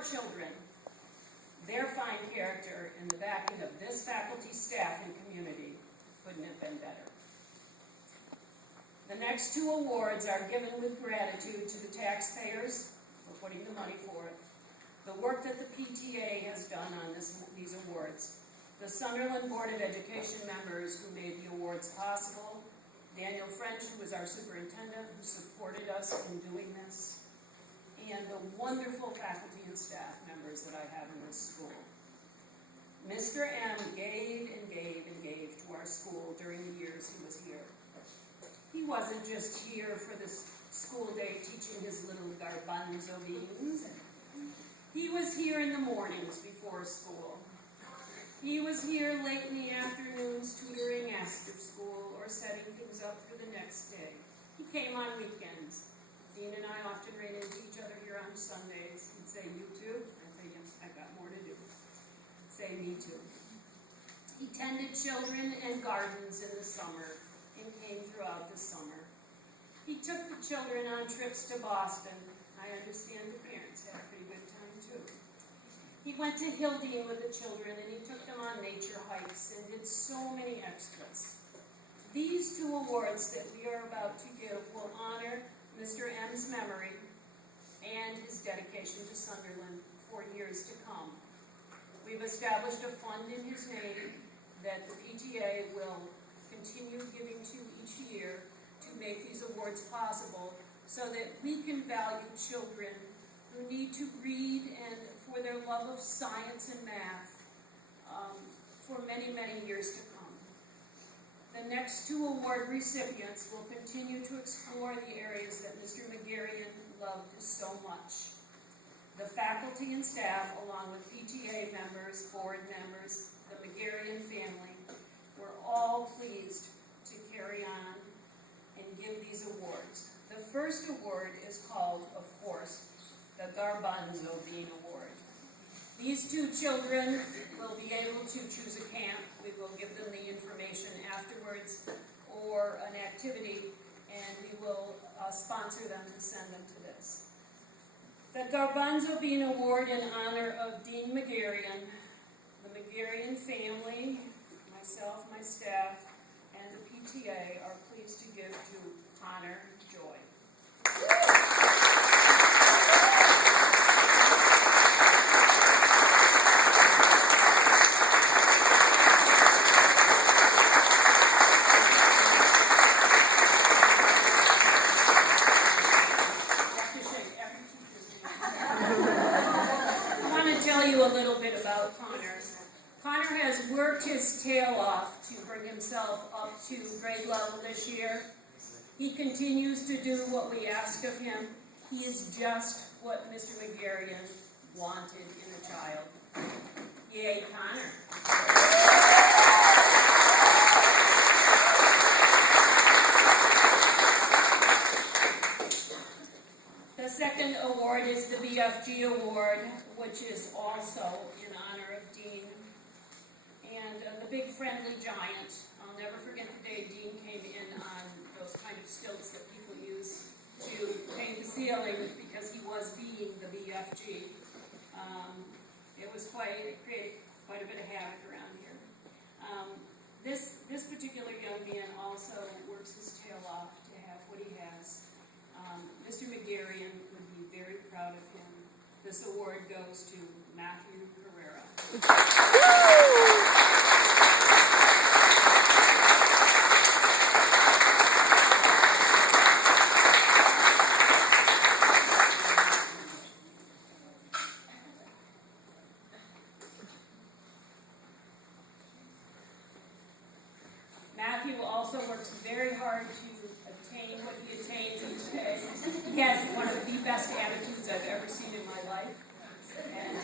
your children, their fine character, and the backing of this faculty, staff, and community couldn't have been better. The next two awards are given with gratitude to the taxpayers for putting the money for it, the work that the PTA has done on these awards, the Sunderland Board of Education members who made the awards possible, Daniel French, who was our superintendent, who supported us in doing this, and the wonderful faculty and staff members that I have in this school. Mr. M gave and gave and gave to our school during the years he was here. He wasn't just here for this school day teaching his little garbanzo beans. He was here in the mornings before school. He was here late in the afternoons tutoring after school or setting things up for the next day. He came on weekends. Dean and I often ran into each other here on Sundays. He'd say, "You too?" I'd say, "Yes, I've got more to do." He'd say, "Me too." He tended children and gardens in the summer and came throughout the summer. He took the children on trips to Boston. I understand the parents had a pretty good time too. He went to Hildene with the children and he took them on nature hikes and did so many extras. These two awards that we are about to give will honor Mr. M's memory and his dedication to Sunderland for years to come. We've established a fund in his name that the PTA will continue giving to each year to make these awards possible so that we can value children who need to read and for their love of science and math for many, many years to come. The next two award recipients will continue to explore the areas that Mr. Magarian loved so much. The faculty and staff, along with PTA members, board members, the Magarian family, were all pleased to carry on and give these awards. The first award is called, of course, the Garbanzo Bean Award. These two children will be able to choose a camp. We will give them the information afterwards or an activity, and we will sponsor them and send them to this. The Garbanzo Bean Award in honor of Dean Magarian, the Magarian family, myself, my staff, and the PTA are pleased to give to Connor Joy. A little bit about Connor. Connor has worked his tail off to bring himself up to grade level this year. He continues to do what we ask of him. He is just what Mr. Magarian wanted in a child. Yay, Connor. The second award is the BFG Award, which is also in honor of Dean. And the big friendly giant. I'll never forget the day Dean came in on those kind of stilts that people use to paint the ceiling because he was being the BFG. It was it created quite a bit of havoc around here. This particular young man also works his tail off to have what he has. Mr. Magarian would be very proud of him. This award goes to Matthew Carrera. Matthew also works very hard to attain what he attains each day. He has one of the best attitudes I've ever seen in my life. And